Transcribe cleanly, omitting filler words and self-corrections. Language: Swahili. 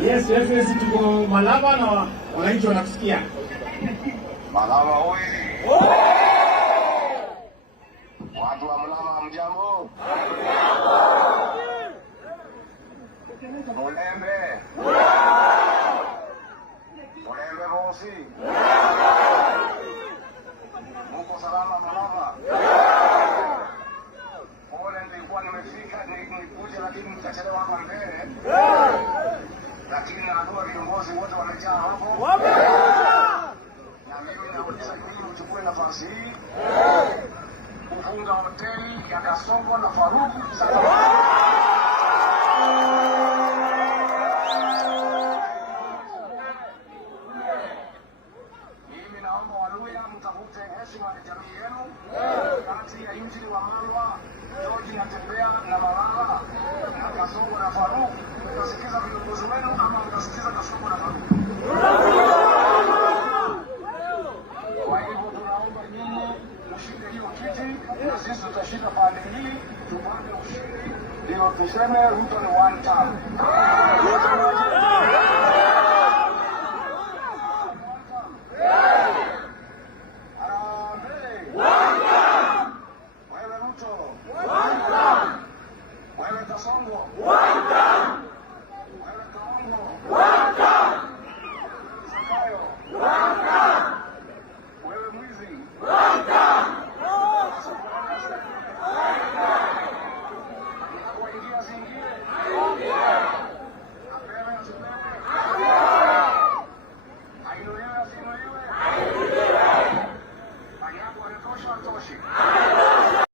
Yes, tuko Malava na wananchi wanakusikia. Malava oye! Watu wa Malava hamjambo? Mulembe bosi, muko salama Malava? Pole, nilikuwa nimefika nikuja, lakini nikachelewa hapa mbele, lakini najua viongozi wote wamejaa hapo, na mimi nauliza ili uchukue nafasi hii kufunga hoteli ya Kasongo na Faruku. Mimi naomba Waluya mtafute heshima ya jamii yenu kati ya Injili wa Malwa, George Natembea na Malala na Kasongo na Faruku. Mtasikiza viongozi wenu ama mtasikiza Kasongo na Faruku? Kwa hivyo tunaomba nyinyi mshinde hiyo kiti na sisi tutashinda pande hii, tupate ushindi, ndio tuseme Ruto ni one term. Wewe Ruto, wewe Kasongo,